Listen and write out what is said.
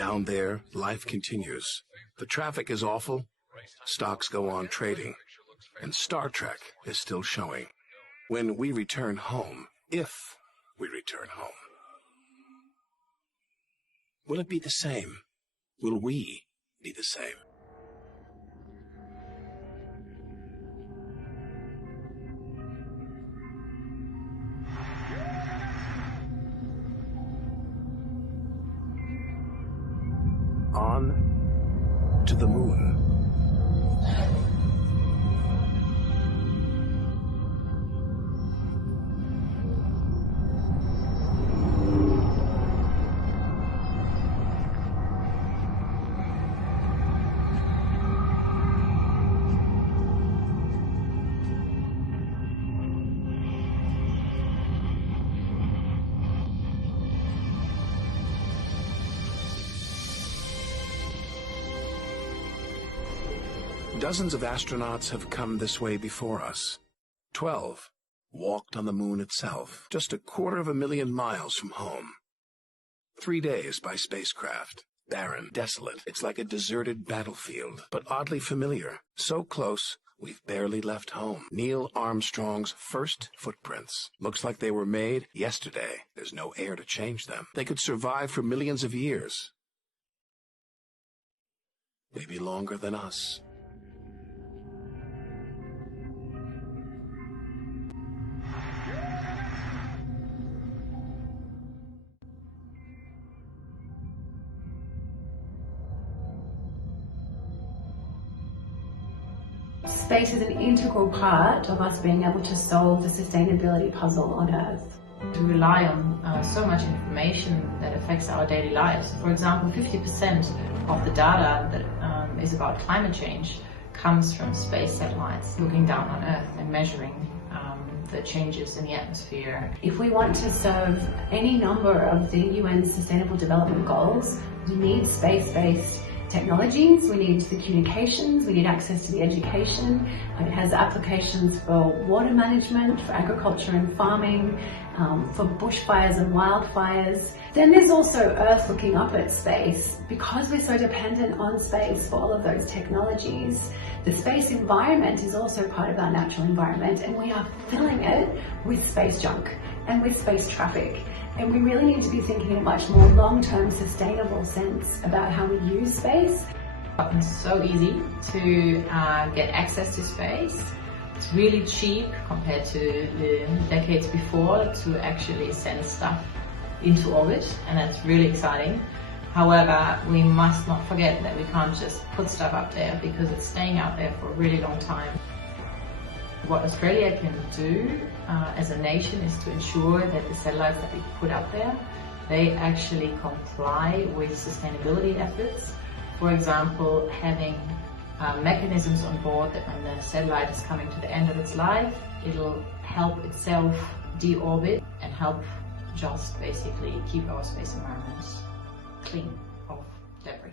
Down there, life continues. The traffic is awful, stocks go on trading, and Star Trek is still showing. When we return home, if we return home, will it be the same? Will we be the same? On to the moon. Dozens of astronauts have come this way before us. 12 walked on the moon itself, just 250,000 miles from home. 3 days by spacecraft. Barren, desolate. It's like a deserted battlefield, but oddly familiar. So close, we've barely left home. Neil Armstrong's first footprints. Looks like they were made yesterday. There's no air to change them. They could survive for millions of years. Maybe longer than us. Space is an integral part of us being able to solve the sustainability puzzle on Earth. We rely on so much information that affects our daily lives. For example, 50% of the data that is about climate change comes from space satellites looking down on Earth and measuring the changes in the atmosphere. If we want to serve any number of the UN's Sustainable Development Goals, we need space-based technologies, we need the communications, we need access to the education. It has applications for water management, for agriculture and farming, for bushfires and wildfires. Then there's also Earth looking up at space. Because we're so dependent on space for all of those technologies, the space environment is also part of our natural environment, and we are filling it with space junk and with space traffic. And we really need to be thinking in a much more long-term, sustainable sense about how we use space. It's so easy to get access to space. It's really cheap compared to the decades before to actually send stuff into orbit, and that's really exciting. However, we must not forget that we can't just put stuff up there because it's staying out there for a really long time. What Australia can do as a nation is to ensure that the satellites that we put up there, they actually comply with sustainability efforts. For example, having mechanisms on board that when the satellite is coming to the end of its life, it'll help itself deorbit and help just basically keep our space environment clean of debris.